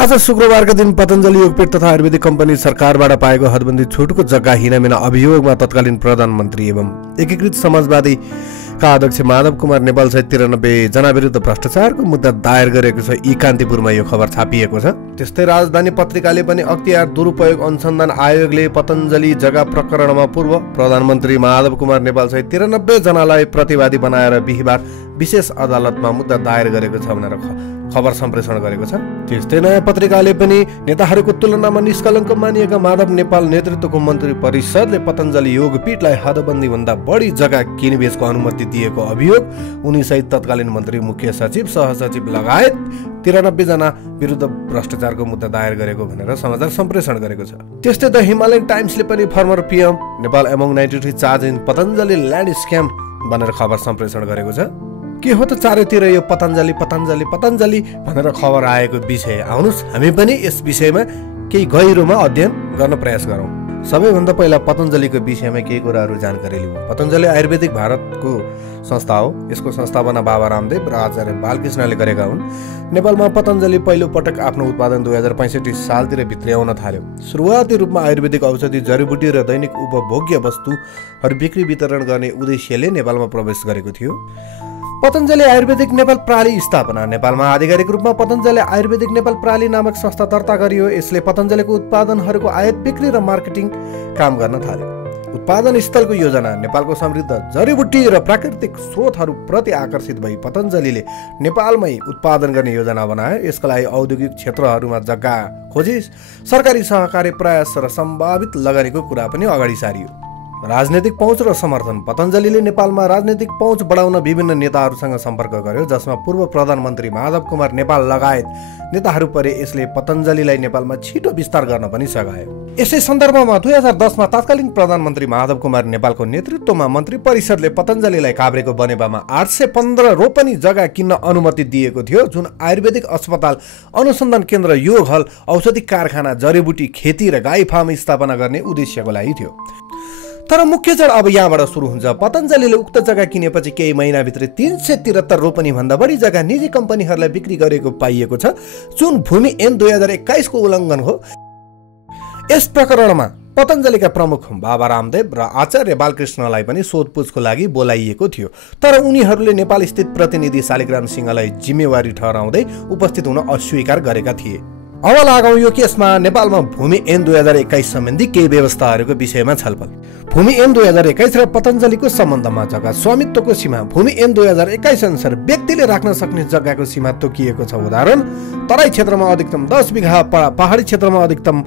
आज शुक्रबारका दिन पतञ्जलि योगपीठ तथा आयुर्वेदिक कम्पनी सरकारबाट पाएको हदबन्दी छुटको जग्गा हिनामिना अभियोगमा तत्कालीन प्रधानमन्त्री एवं एकीकृत समाजवादीका अध्यक्ष माधव कुमार नेपाल सहित 93 जना विरुद्ध भ्रष्टाचारको मुद्दा दायर गरेको छ। यी कान्तिपुरमा यो खबर छापिएको छ। त्यस्तै राजधानी पत्रिकाले पनि अख्तियार दुरुपयोग अनुसन्धान आयोगले पतञ्जलि जग्गा प्रकरणमा पूर्व प्रधानमन्त्री माधव कुमार नेपाल सहित 93 जनालाई प्रतिवादी बनाएर बिहीबार विशेष अदालतमा मुद्दा दायर गरेको छ भनेर खबर सम्प्रेषण गरेको छ। त्यस्तै नयाँ पत्रिकाले पनि नेताहरूको तुलनामा निष्कलङ्क मानिएका माधव नेपाल नेतृत्वको मन्त्री परिषदले पतञ्जलि योगपीठलाई हदबन्दी भन्दा बढी जग्गा किनबेचको अनुमति दिएको अभियोग उनी सहित तत्कालीन मन्त्री, मुख्य सचिव, सहसचिव लगायत 93 जना विरुद्ध भ्रष्टाचारको मुद्दा दायर गरेको भनेर समाचार सम्प्रेषण गरेको छ। त्यस्तै द हिमालयन टाइम्सले पनि former PM Nepal among 93 charge in Patanjali land scam भनेर खबर सम्प्रेषण गरेको छ। के हो त चारैतिर यो पतञ्जलि पतञ्जलि पतञ्जलि भनेर खबर आएको विषय? आउनुहोस् हामी पनि यस विषयमा केही गहिरोमा अध्ययन गर्न प्रयास गरौँ। सबैभन्दा पहिला पतञ्जलिको विषयमा केही कुराहरू जानकारी लिउँ। पतञ्जलि आयुर्वेदिक भारतको संस्था हो। यसको संस्थापना बाबा रामदेव र आचार्य बालकृष्णले गरेका हुन्। नेपालमा पतञ्जलि पहिलो पटक आफ्नो उत्पादन 2065 सालतिर भित्र्याउन थाल्यो। सुरुवाती रूपमा आयुर्वेदिक औषधि, जडीबुटी र दैनिक उपभोग्य वस्तुहरू बिक्री वितरण गर्ने उद्देश्यले नेपालमा प्रवेश गरेको थियो। पतञ्जलि आयुर्वेदिक नेपाल प्राली स्थापना। नेपालमा आधिकारिक रूपमा पतञ्जलि आयुर्वेदिक नेपाल प्राली नामक संस्था दर्ता गरियो। यसले पतञ्जलिको उत्पादनहरूको आयात बिक्री र मार्केटिङ काम गर्न थाल्यो। उत्पादन स्थलको योजना। नेपालको समृद्ध जडीबुटी र प्राकृतिक स्रोतहरू प्रति आकर्षित भई पतञ्जलिले नेपालमै उत्पादन गर्ने योजना बनायो। यसका लागि औद्योगिक क्षेत्रहरूमा जग्गा खोजी, सरकारी सहकारी प्रयास र सम्भावित लगानीको कुरा पनि अगाडि सारियो। राजनैतिक पहुँच र समर्थन। पतञ्जलिले नेपालमा राजनैतिक पहुँच बढाउन विभिन्न नेताहरूसँग सम्पर्क गर्यो, जसमा पूर्व प्रधानमन्त्री माधव कुमार नेपाल लगायत नेताहरू परे। यसले पतञ्जलिलाई नेपालमा छिटो विस्तार गर्न पनि सघायो। यसै सन्दर्भमा 2010मा तत्कालीन प्रधानमन्त्री माधव कुमार नेपालको नेतृत्वमा मन्त्री परिषदले पतञ्जलिलाई काभ्रेको बनेपामा 815 रोपनी जग्गा किन्न अनुमति दिएको थियो, जुन आयुर्वेदिक अस्पताल, अनुसन्धान केन्द्र, योग हल, औषधि कारखाना, जडीबुटी खेती र गाई फार्म स्थापना गर्ने उद्देश्यको लागि थियो। तर मुख्य जड अब यहाँबाट सुरु हुन्छ। पतञ्जलिले उक्त जग्गा किनेपछि केही महिनाभित्रै 373 रोपनी भन्दा बढी जग्गा निजी कम्पनीहरूलाई बिक्री गरेको पाइएको छ, जुन भूमि ऐन 2021 को उल्लङ्घन हो। यस प्रकरणमा पतञ्जलिका प्रमुख बाबा रामदेव र आचार्य बालकृष्णलाई पनि सोधपुछको लागि बोलाइएको थियो, तर उनीहरूले नेपाल स्थित प्रतिनिधि शालिग्राम सिंहलाई जिम्मेवारी ठहराउँदै उपस्थित हुन अस्वीकार गरेका थिए। अब लागौँ यो केसमा नेपालमा भूमि ऐन 2021 सम्बन्धी केही व्यवस्थाहरूको विषयमा छलफल। भूमि ऐन 2021 र पतञ्जलिको सम्बन्धमा जग्गा स्वामित्वको सीमा। भूमि ऐन 2021 अनुसार व्यक्तिले राख्न सक्ने जग्गाको सीमा तोकिएको छ। उदाहरण, तराई क्षेत्रमा अधिकतम 10 बिघा, पहाडी क्षेत्रमा अधिकतम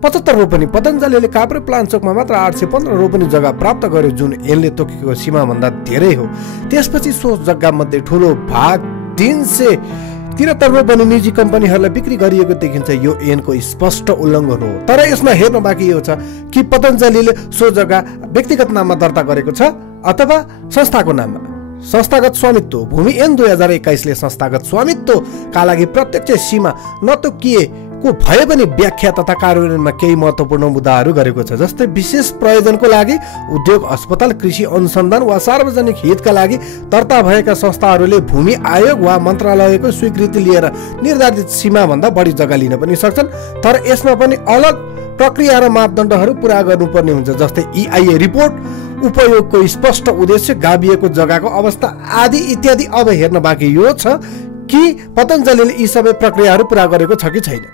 75 रोपनी। पतञ्जलिले काभ्रे प्लान्चोकमा मात्र 815 रोपनी जग्गा प्राप्त गर्यो, जुन ऐनले तोकेको सीमाभन्दा धेरै हो। त्यसपछि सो जग्गा मध्ये ठुलो भाग 373 रोपनी निजी कम्पनीहरूलाई बिक्री गरिएको देखिन्छ। यो ऐनको स्पष्ट उल्लङ्घन हो। तर यसमा हेर्न बाँकी यो छ कि पतञ्जलिले सो जग्गा व्यक्तिगत नाममा दर्ता गरेको छ अथवा संस्थाको नाममा। संस्थागत स्वामित्व। भूमि ऐन 2021 ले संस्थागत स्वामित्वका लागि प्रत्यक्ष सीमा नतोकिएको भए पनि व्याख्या तथा कार्यान्वयनमा केही महत्त्वपूर्ण मुद्दाहरू गरेको छ, जस्तै विशेष प्रयोजनको लागि, उद्योग, अस्पताल, कृषि अनुसन्धान वा सार्वजनिक हितका लागि दर्ता भएका संस्थाहरूले भूमि आयोग वा मन्त्रालयको स्वीकृति लिएर निर्धारित सीमाभन्दा बढी जग्गा लिन पनि सक्छन्। तर यसमा पनि अलग प्रक्रिया र मापदण्डहरू पुरा गर्नुपर्ने हुन्छ, जस्तै EIA रिपोर्ट, उपयोगको स्पष्ट उद्देश्य, गाभिएको जग्गाको अवस्था आदि इत्यादि। अब हेर्न बाँकी यो छ कि पतञ्जलिले यी सबै प्रक्रियाहरू पुरा गरेको छ कि छैन।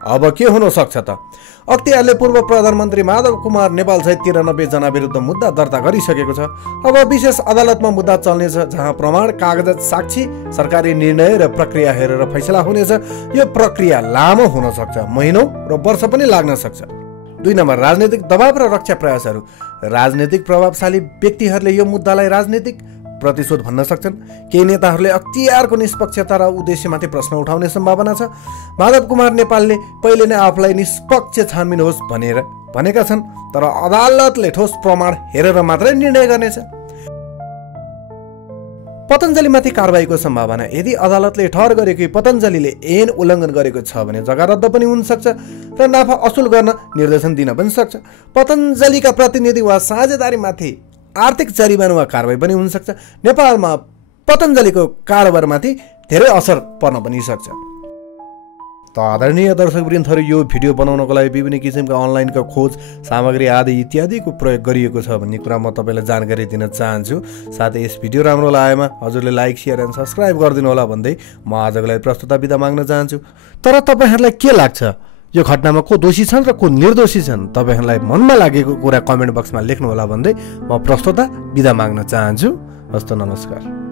अब के हुन सक्छ त? अख्तियारले पूर्व प्रधानमन्त्री माधव कुमार नेपाल सहित 93 जना विरुद्ध मुद्दा दर्ता गरिसकेको छ। अब विशेष अदालतमा मुद्दा चल्नेछ, जहाँ प्रमाण, कागजात, साक्षी, सरकारी निर्णय र प्रक्रिया हेरेर फैसला हुनेछ। यो प्रक्रिया लामो हुन सक्छ, महिनौं र वर्ष पनि लाग्न सक्छ। 2 नम्बर, राजनीतिक दबाव र रक्षा प्रयासहरू। राजनीतिक प्रभावशाली व्यक्तिहरूले यो मुद्दालाई राजनीतिक प्रतिशोध भन्न सक्छन्। केही नेताहरूले अख्तियारको निष्पक्षता र उद्देश्यमाथि प्रश्न उठाउने सम्भावना छ। माधव कुमार नेपालले पहिले नै आफूलाई निष्पक्ष छानबिन होस् भनेका छन्, तर अदालतले ठोस प्रमाण हेरेर मात्रै निर्णय गर्नेछ। पतञ्जलिमाथि कारबाहीको सम्भावना। यदि अदालतले ठहर गर्यो कि पतञ्जलिले ऐन उल्लङ्घन गरेको छ भने जग्गा रद्द पनि हुन सक्छ र नाफा असुल गर्न निर्देशन दिन पनि सक्छ। पतञ्जलिका प्रतिनिधि वा साझेदारीमाथि आर्थिक जरिवाना वा कारबाही पनि हुन सक्छ। नेपालमा पतञ्जलिको कारोबारमाथि धेरै असर पर्न पनि सक्छ। त आदरणीय दर्शकवृन्दहरू, यो भिडियो बनाउनको लागि विभिन्न किसिमका अनलाइनका खोज सामग्री आदि इत्यादिको प्रयोग गरिएको छ भन्ने कुरा म तपाईँलाई जानकारी दिन चाहन्छु। साथै यस भिडियो राम्रो लागेमा हजुरले लाइक, सेयर एन्ड सब्सक्राइब गरिदिनु होला भन्दै म आजको लागि प्रस्तुता बिदा माग्न चाहन्छु। तर तपाईँहरूलाई के लाग्छ, यो घटनामा को दोषी छन् र को निर्दोषी छन्? तपाईँहरूलाई मनमा लागेको कुरा कमेन्ट बक्समा लेख्नु होला भन्दै म प्रस्तुता बिदा माग्न चाहन्छु। हस्त नमस्कार।